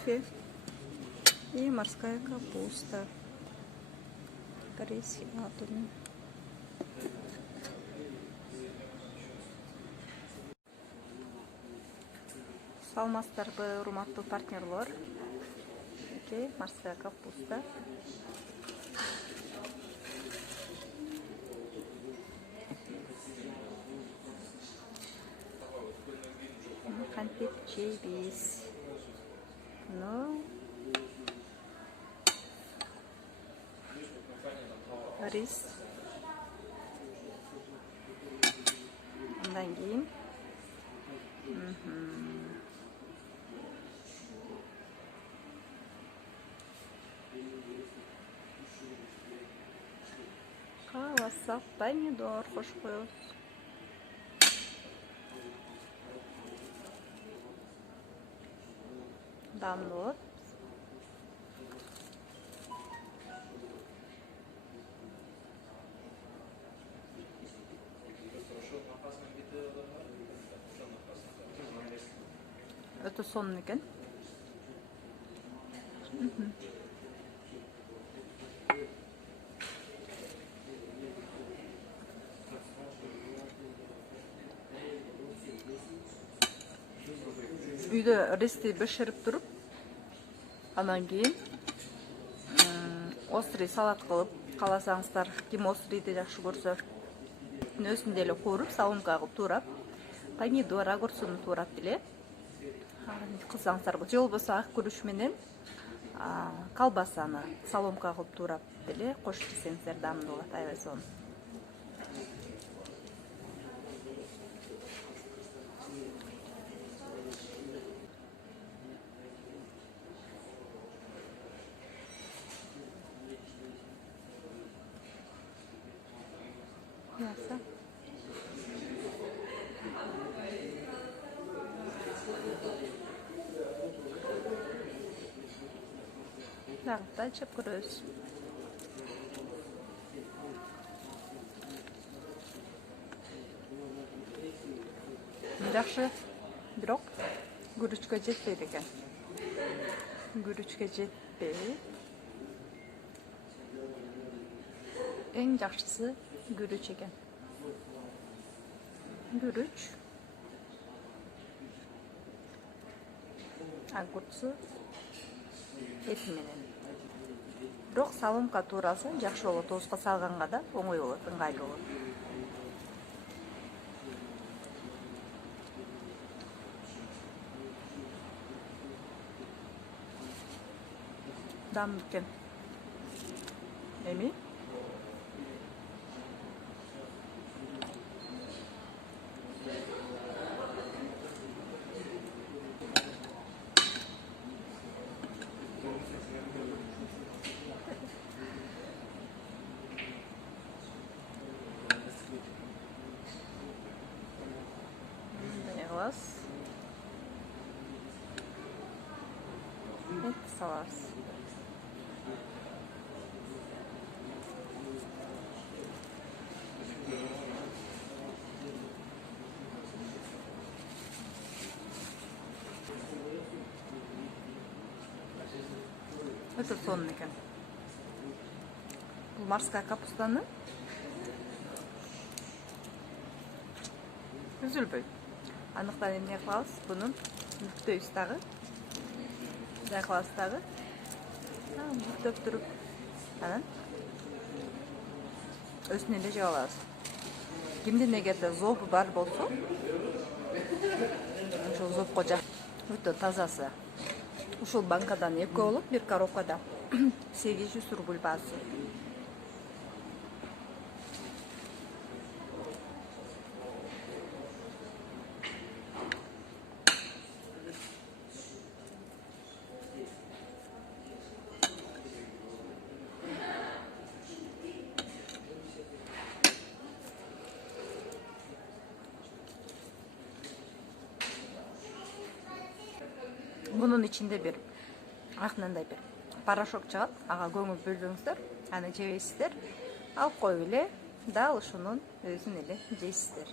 кофе и морская капуста. Рис атомы. Саламатсыздарбы, урматтуу партнерлор. Морская капуста. Конфет чебис. Ну, рис. Андан кийин кааласак помидор кошуп коебуз. Дамдуу болот. Өтө сонун экен. Үйдө ристи беширип туруп, анан кийин острый салат кылып, кааласаңыздар, ким острийди жакшы көрсө, өзүндө эле кууруп, салымка кылып туурап, помидор, огурцуну туурап деле кылсаңыздар болот. Же болбосо ак күрүч менен колбасаны соломка кылып туурап деле кошуп жесеңиздер дамдуу болот, аябай сонун. Яса. Дагы жеп көрөбүз. Жакшы, бирок күрүчкө жетпейт экен. Күрүчкө жетпейт. Эң жакшысы күрүч экен. Күрүч, огурцу эти менен. Бирок салымка туурасы жакшы болот. Туузга салганга да оңой болот, ыңгайлуу болот. Дамдуу экен. Эми et салабыз. Өтө сонун экен. Бул морская капустаны үзүлбөйт. Аныктан эмне кылабыз? Буну бүктөйбүз дагы. Мындай кылабыз дагы. Бүктөп туруп, анан өзүнө эле жеп алабыз. Кимдин эгерде зобу бар болсо, ошол зобко жак. Өтө тазасы. Ушул банкадан 2 болот, бир коробкада 800 рубль баасы. Bunun içinde bir aknандай bir порошок чыгат, ага көңүл бөлбөңүздөр, аны жебейсиздер. Алып коюп эле дал ушунун өзүн эле жейсиздер.